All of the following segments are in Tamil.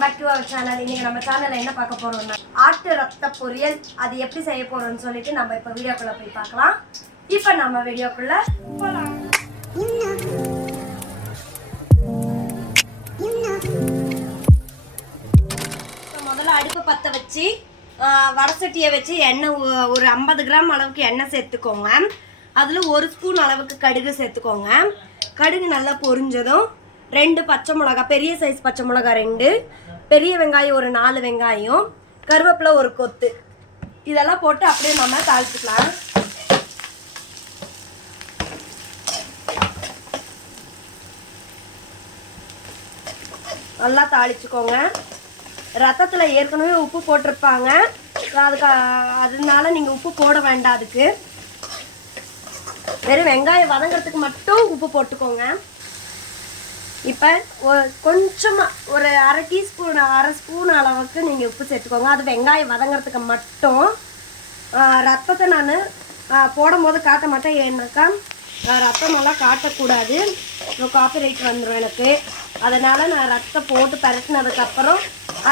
Welcome back to our channel இன்றைக்கி நம்ம சேனலில் என்ன பார்க்க போகிறோம்னா ஆட்டு ரத்த பொரியல். அது எப்படி செய்ய போகிறோம்னு சொல்லிட்டு நம்ம இப்போ வீடியோக்குள்ளே போய் பார்க்கலாம். இப்போ நம்ம வீடியோக்குள்ளே போகலாம் முதல்ல அடுப்பு பற்ற வச்சு வடசட்டியை வச்சு எண்ணெய் ஒரு ஐம்பது கிராம் அளவுக்கு எண்ணெய் சேர்த்துக்கோங்க. அதில் ஒரு ஸ்பூன் அளவுக்கு கடுகு சேர்த்துக்கோங்க. கடுகு நல்லா பொரிஞ்சதும் ரெண்டு பச்சை மிளகா பெரிய சைஸ் பச்சை மிளகா ரெண்டு பெரிய வெங்காயம் ஒரு நாலு வெங்காயம் கருவேப்பிலை ஒரு கொத்து. இதெல்லாம் போட்டு அப்படியே நம்ம தாளிச்சுக்கலாம். நல்லா தாளிச்சுக்கோங்க. ரத்தத்தில் ஏற்கனவே உப்பு போட்டிருப்பாங்க. அதுக்கு அதனால நீங்கள் உப்பு போட வேண்டாம் அதுக்கு. வெறும் வெங்காயம் வதங்கிறதுக்கு மட்டும் உப்பு போட்டுக்கோங்க. இப்போ கொஞ்சமாக ஒரு அரை டீஸ்பூன் அரை ஸ்பூன் அளவுக்கு நீங்கள் உப்பு சேர்த்துக்கோங்க. அது வெங்காயம் வதங்கிறதுக்கு மட்டும். ரத்தத்தை நான் போடும் போது காட்ட மாட்டேன். ஏன்னாக்கா ரத்தம் எல்லாம் காட்டக்கூடாது. காப்பி ரைட் வந்துடும் எனக்கு. அதனால் நான் ரத்தம் போட்டு பரட்டினதுக்கப்புறம்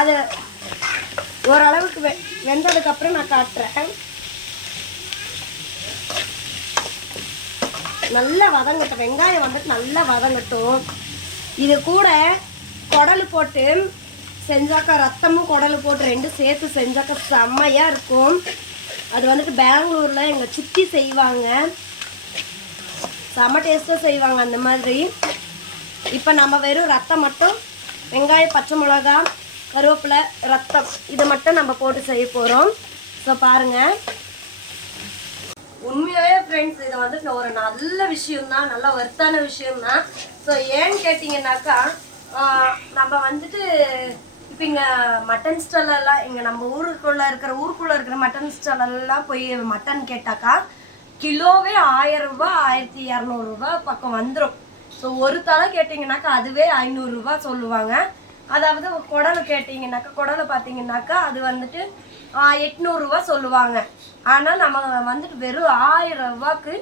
அது ஓரளவுக்கு வெ வெந்ததுக்கப்புறம் நான் காட்டுறேன். நல்லா வதங்கட்டும். வெங்காயம் வந்துட்டு நல்லா வதங்கட்டும். இது கூட குடல் போட்டு செஞ்சாக்கா ரத்தமும் குடல் போட்டு ரெண்டும் சேர்த்து செஞ்சாக்கா செம்மையாக இருக்கும். அது வந்துட்டு பெங்களூரில் எங்கள் சித்தி செய்வாங்க. செம்ம டேஸ்ட்டாக செய்வாங்க அந்த மாதிரி. இப்போ நம்ம வெறும் ரத்தம் மட்டும் வெங்காயம் பச்சை மிளகா கருவேப்பிலை ரத்தம் இது மட்டும் நம்ம போட்டு செய்ய போகிறோம் ஸோ பாருங்கள் உண்மையாவே ஃப்ரெண்ட்ஸ் இது வந்துட்டு ஒரு நல்ல விஷயம் தான் நல்ல ஒர்த்தான விஷயம் தான் ஸோ ஏன்னு கேட்டிங்கன்னாக்கா நம்ம வந்துட்டு இப்போ இங்கே மட்டன் ஸ்டாலெல்லாம் இங்கே நம்ம ஊருக்குள்ளே இருக்கிற ஊருக்குள்ளே இருக்கிற மட்டன் ஸ்டாலெல்லாம் போய் மட்டன் கேட்டாக்கா கிலோவே ஆயிரம் ரூபாய் ஆயிரத்தி இரநூறுபா பக்கம் வந்துடும் ஸோ ஒரு தலை கேட்டிங்கனாக்கா அதுவே ஐநூறுரூவா சொல்லுவாங்க. அதாவது குடலை கேட்டிங்கனாக்கா குடலை பார்த்தீங்கன்னாக்கா அது வந்துட்டு எட்நூறுரூவா சொல்லுவாங்க. ஆனால் நம்ம வந்துட்டு வெறும் ஆயிரம் ரூபாய்க்கு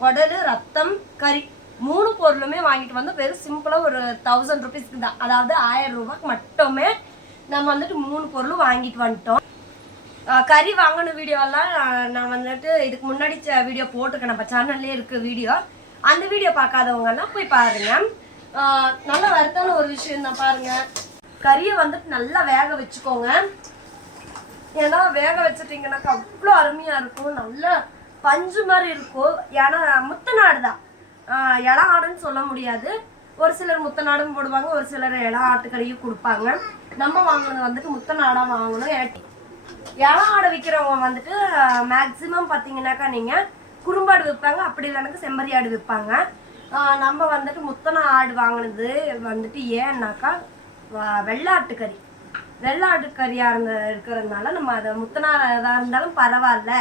குடல் ரத்தம் கறி மூணு பொருளுமே வாங்கிட்டு வந்து வெறும் சிம்பிளாக ஒரு தௌசண்ட் ருபீஸ்க்கு தான். அதாவது ஆயிரம் ரூபாய்க்கு மட்டுமே நம்ம வந்துட்டு மூணு பொருளும் வாங்கிட்டு வந்துட்டோம். கறி வாங்கின வீடியோலாம் நான் வந்துட்டு இதுக்கு முன்னாடி வீடியோ போட்டிருக்கேன். நம்ம சேனல்லே இருக்குது வீடியோ. அந்த வீடியோ பார்க்காதவங்கலாம் போய் பாருங்க. நல்ல வருத்தான ஒரு விஷயம் தான் பாருங்க. கறியை வந்துட்டு நல்லா வேக வச்சுக்கோங்க. ஏன்னா வேக வச்சுட்டீங்கன்னாக்கா அவ்வளோ அருமையாக இருக்கும். நல்ல பஞ்சு மாதிரி இருக்கும். ஏன்னா முத்தநாடு தான் இள ஆடுன்னு சொல்ல முடியாது. ஒரு சிலர் முத்தநாடும் போடுவாங்க ஒரு சிலர் இள ஆட்டுக்கறியும் கொடுப்பாங்க. நம்ம வாங்கினது வந்துட்டு முத்தநாடாக வாங்கணும் இள ஆடை விற்கிறவங்க வந்துட்டு மேக்ஸிமம் பார்த்தீங்கன்னாக்கா நீங்கள் குறும்பாடு விற்பாங்க அப்படி இல்லைனாக்கா செம்மறி ஆடு விற்பாங்க நம்ம வந்துட்டு முத்தன ஆடு வாங்கினது வந்துட்டு ஏன்னாக்கா வெள்ளாட்டுக்கறி. வெள்ளாட்டுக்கறி வெள்ளாட்டுக்கறியாக இருந்த இருக்கிறதுனால நம்ம அதை முத்தனாரதாக இருந்தாலும் பரவாயில்ல.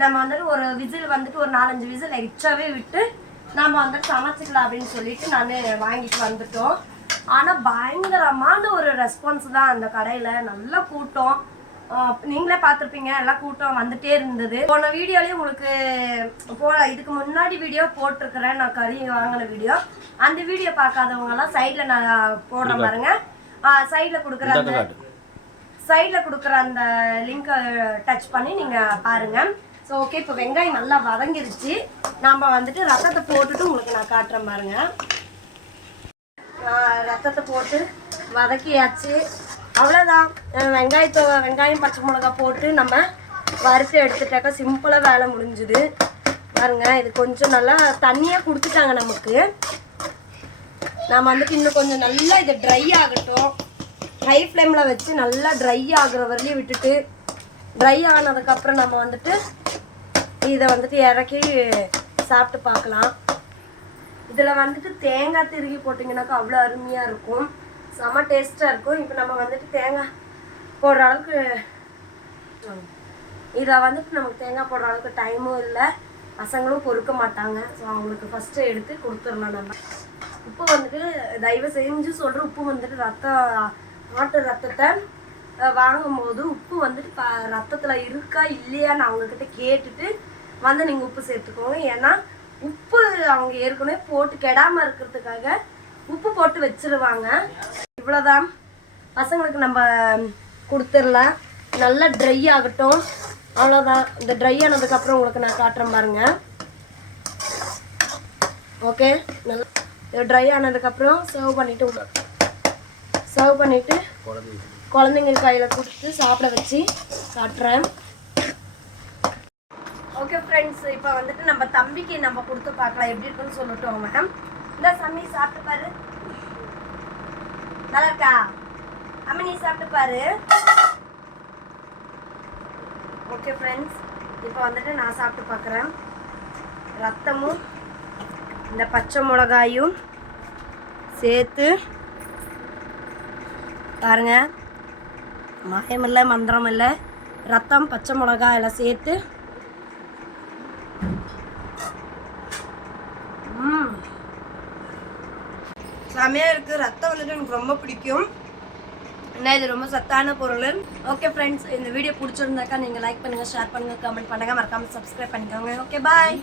நம்ம வந்துட்டு ஒரு விசில் வந்துட்டு ஒரு நாலஞ்சு விசில் எக்ஸ்ட்ராவே விட்டு நம்ம வந்துட்டு சமைச்சிக்கலாம் அப்படின்னு சொல்லிட்டு நான் வாங்கிட்டு வந்துட்டோம். ஆனால் பயங்கரமான ஒரு ரெஸ்பான்ஸ் தான் அந்த கடையில். நல்ல கூட்டம். நீங்களே பார்த்துருப்பீங்க எல்லாம் கூட்டம் வந்துட்டே இருந்தது. போன வீடியோலயே உங்களுக்கு போ இதுக்கு முன்னாடி வீடியோ போட்டிருக்கிறேன். நான் கறி வாங்கின வீடியோ. அந்த வீடியோ பார்க்காதவங்கலாம் சைடில் நான் போடுறேன் பாருங்க. சைடில் கொடுக்குற அந்த சைடில் கொடுக்குற அந்த லிங்கை டச் பண்ணி நீங்கள் பாருங்கள் ஸோ ஓகே இப்போ வெங்காயம் நல்லா வதங்கிருச்சு. நாம் வந்துட்டு ரத்தத்தை போட்டுட்டு உங்களுக்கு நான் காட்டுறேன் பாருங்க. ரத்தத்தை போட்டு வதக்கியாச்சு. அவ்வளோதான் வெங்காயத்தோ வெங்காயத்தை வெங்காயம் பச்சை மிளகா போட்டு நம்ம வறுத்து எடுத்துட்டாக்கா சிம்பிளாக வேலை முடிஞ்சுது. பாருங்க இது கொஞ்சம் நல்லா தண்ணியாக கொடுத்துட்டாங்க நமக்கு. நம்ம வந்துட்டு இன்னும் கொஞ்சம் நல்லா இது ட்ரை ஆகட்டும். ஹை ஃப்ளேமில் வச்சு நல்லா ட்ரை ஆகிற வரலையும் விட்டுட்டு ட்ரை ஆனதுக்கப்புறம் நம்ம வந்துட்டு இதை வந்துட்டு இறக்கி சாப்பிட்டு பார்க்கலாம். இதில் வந்துட்டு தேங்காய் திருகி போட்டிங்கனாக்கா அவ்வளோ அருமையாக இருக்கும். செம டேஸ்ட்டாக இருக்கும். இப்போ நம்ம வந்துட்டு தேங்காய் போடுற அளவுக்கு இதில் வந்துட்டு நமக்கு தேங்காய் போடுற அளவுக்கு டைமும் இல்லை. பசங்களும் பொறுக்க மாட்டாங்க. ஸோ அவங்களுக்கு ஃபஸ்ட்டு எடுத்து கொடுத்துடலாம் நம்ம. உப்பு வந்துட்டு தயவு செஞ்சு சொல்கிற உப்பு வந்துட்டு ரத்தம் ஆட்டு ரத்தத்தை வாங்கும்போது உப்பு வந்துட்டு ப ரத்தத்தில் இருக்கா இல்லையான்னு அவங்கக்கிட்ட கேட்டுட்டு வந்து நீங்கள் உப்பு சேர்த்துக்கோங்க. ஏன்னா உப்பு அவங்க ஏற்கனவே போட்டு கெடாமல் இருக்கிறதுக்காக உப்பு போட்டு வச்சிருவாங்க. இவ்வளோதான் பசங்களுக்கு நம்ம கொடுத்துடலாம். நல்லா ட்ரை ஆகட்டும். அவ்வளோதான் இந்த ட்ரை ஆனதுக்கப்புறம் உங்களுக்கு நான் காட்டுறேன் பாருங்கள் ஓகே நல்லா இது ட்ரை ஆனதுக்கப்புறம் சர்வ் பண்ணிவிட்டு சர்வ் பண்ணிவிட்டு குழந்தைங்க கையில் கொடுத்து சாப்பிட வச்சு காட்டுறேன். ஓகே ஃப்ரெண்ட்ஸ் இப்போ வந்துட்டு நம்ம தம்பிக்கு நம்ம கொடுத்து பார்க்கலாம். எப்படி இருக்குன்னு சொல்லட்டும் மேம் இந்த சம்மி சாப்பிட்டு பாரு. நல்லா இருக்கா? அம்மி நீ சாப்பிட்டு பாரு. ஓகே ஃப்ரெண்ட்ஸ் இப்போ வந்துட்டு நான் சாப்பிட்டு பார்க்குறேன். ரத்தமும் இந்த பச்சை மிளகாயும் சேர்த்து பாருங்க. மாயம் இல்லை மந்திரம் இல்லை ரத்தம் பச்சை மிளகா எல்லாம் சேர்த்து. செமையாக செமையா இருக்கு. ரத்தம் வந்துட்டு எனக்கு ரொம்ப பிடிக்கும். என்ன இது ரொம்ப சத்தான பொருள். ஓகே ஃப்ரெண்ட்ஸ் இந்த வீடியோ பிடிச்சிருந்தாக்கா நீங்கள் லைக் பண்ணுங்கள் ஷேர் பண்ணுங்கள் கமெண்ட் பண்ணுங்கள் மறக்காமல் சப்ஸ்கிரைப் பண்ணிக்கோங்க. Okay bye